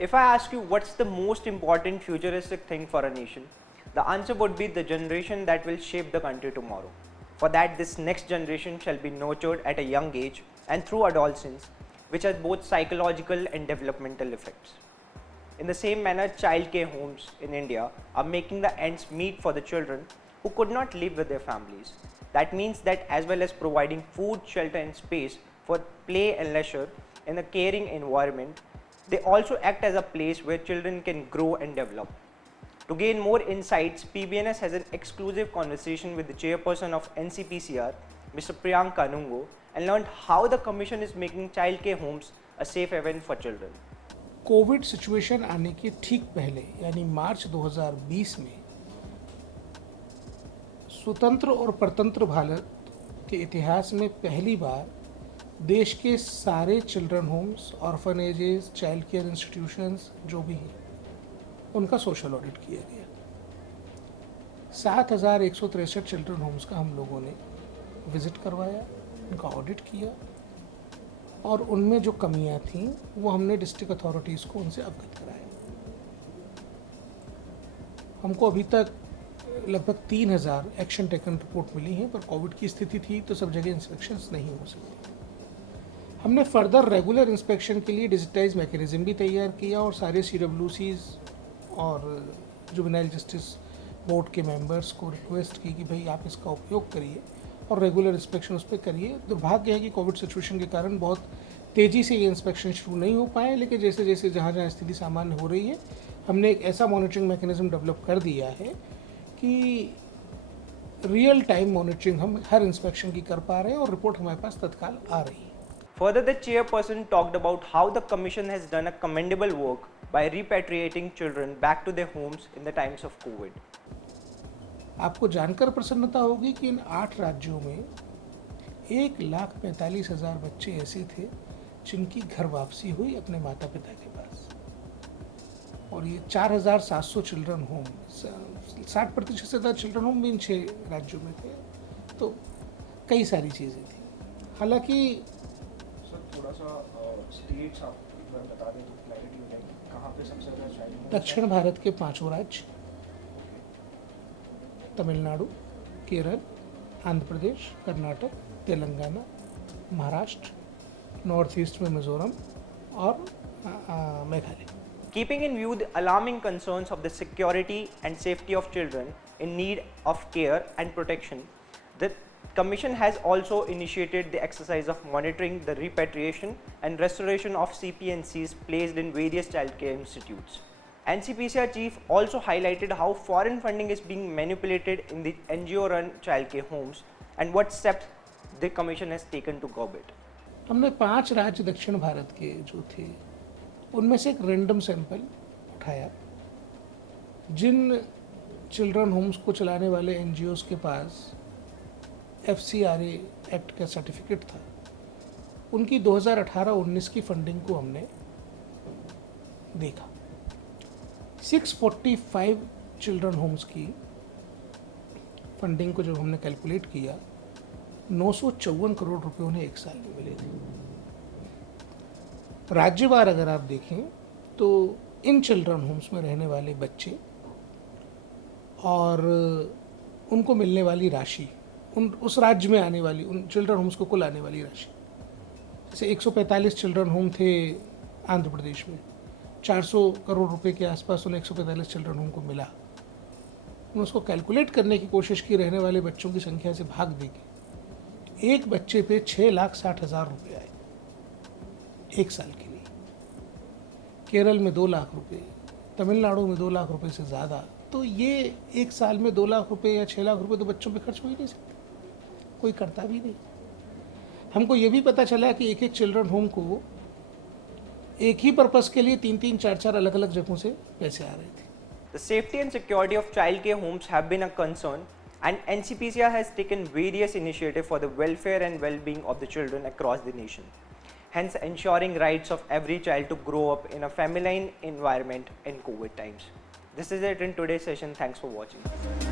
If I ask you what's the most important futuristic thing for a nation, the answer would be the generation that will shape the country tomorrow. For that, this next generation shall be nurtured at a young age and through adolescence, which has both psychological and developmental effects. In the same manner, child care homes in India are making the ends meet for the children who could not live with their families. That means that as well as providing food, shelter and space for play and leisure in a caring environment, they also act as a place where children can grow and develop. To gain more insights, PBNS has an exclusive conversation with the chairperson of NCPCR, Mr. Priyank Kanungo, and learned how the commission is making child care homes a safe haven for children. Covid situation आने के ठीक पहले यानी मार्च 2020 में स्वतंत्र और परतंत्र भारत के इतिहास में पहली बार देश के सारे children homes, orphanages, child care institutions जो भी हैं उनका सोशल ऑडिट किया गया। 7,163 चिल्ड्रन होम्स का हम लोगों ने विज़िट करवाया, उनका ऑडिट किया और उनमें जो कमियां थीं वो हमने डिस्ट्रिक्ट अथॉरिटीज़ को उनसे अवगत कराया। हमको अभी तक लगभग 3,000 एक्शन टेकन रिपोर्ट मिली हैं, पर कोविड की स्थिति थी तो सब जगह इंस्पेक्शंस नहीं हो सके। हमने फर्दर रेगुलर इंस्पेक्शन के लिए डिजिटाइज मैकेनिज्म भी तैयार किया और सारे CWCs और जुवेनाइल जस्टिस बोर्ड के मेंबर्स को रिक्वेस्ट की कि भाई आप इसका उपयोग करिए और रेगुलर इंस्पेक्शन उस पर करिए। दुर्भाग्य है कि कोविड सिचुएशन के कारण बहुत तेज़ी से ये इंस्पेक्शन शुरू नहीं हो पाए, लेकिन जैसे जैसे जहाँ जहाँ स्थिति सामान्य हो रही है हमने एक ऐसा मॉनिटरिंग मैकेनिज्म डेवलप कर दिया है कि रियल टाइम मॉनिटरिंग हम हर इंस्पेक्शन की कर पा रहे हैं और रिपोर्ट हमारे पास तत्काल आ रही है। Further, the chairperson talked about how the commission has done a commendable work by repatriating children back to their homes in the times of COVID. आपको जानकर प्रसन्नता होगी कि इन 8 राज्यों में 1,45,000 बच्चे ऐसे थे जिनकी घर वापसी हुई अपने माता पिता के पास, और ये 4,700 चिल्ड्रन होम, 60% से ज़्यादा चिल्ड्रन होम भी इन 6 राज्यों में थे। तो कई सारी चीज़ें थी। हालांकि थोड़ा सा स्टेट्स आप बता दें तो क्लैरिटी हो जाएगी, कहाँ पे सबसे ज़्यादा चाइल्ड? दक्षिण भारत के 5 राज्य, तमिलनाडु, केरल, आंध्र प्रदेश, कर्नाटक, तेलंगाना, महाराष्ट्र, नॉर्थ ईस्ट में मिजोरम और Meghalaya. Keeping in view the alarming concerns of the security and safety of children in need of care and protection, the Commission has also initiated the exercise of monitoring the repatriation and restoration of CPNCs placed in various childcare institutes. NCPCR chief also highlighted how foreign funding is being manipulated in the NGO-run childcare homes and what steps the Commission has taken to curb it. हमने 5 राज्य दक्षिण भारत के जो थे उनमें से एक random sample उठाया। जिन चिल्ड्रन होम्स को चलाने वाले NGOs के पास FCRA एक्ट का सर्टिफिकेट था, उनकी 2018-19 की फंडिंग को हमने देखा। 645 चिल्ड्रन होम्स की फंडिंग को जब हमने कैलकुलेट किया, 954 करोड़ रुपए उन्हें एक साल में मिले थे। राज्यवार अगर आप देखें तो इन चिल्ड्रन होम्स में रहने वाले बच्चे और उनको मिलने वाली राशि, उस राज्य में आने वाली उन चिल्ड्रन होम्स को कुल आने वाली राशि, जैसे 145 चिल्ड्रन होम थे आंध्र प्रदेश में, 400 करोड़ रुपए के आसपास उन्हें 145 चिल्ड्रन होम को मिला। उन्होंने उसको कैलकुलेट करने की कोशिश की, रहने वाले बच्चों की संख्या से भाग देगी, एक बच्चे पे 6,60,000 रुपये आए एक साल के लिए। केरल में 2 लाख रुपये, तमिलनाडु में 2 लाख रुपये से ज़्यादा। तो ये एक साल में 2 लाख रुपये या 6 लाख रुपये तो बच्चों पे खर्च हो ही नहीं सकते, कोई करता भी नहीं। हमको ये भी पता चला कि एक चिल्ड्रन होम को एक ही पर्पस के लिए 3-3, 4-4 अलग अलग जगहों से पैसे आ रहे थे। The safety and security of childcare homes have been a concern, and NCPCR has taken various initiatives for the welfare and well-being of the children across the nation, hence ensuring rights of every child to grow up in a feminine environment in COVID times. This is it in today's session. Thanks for watching.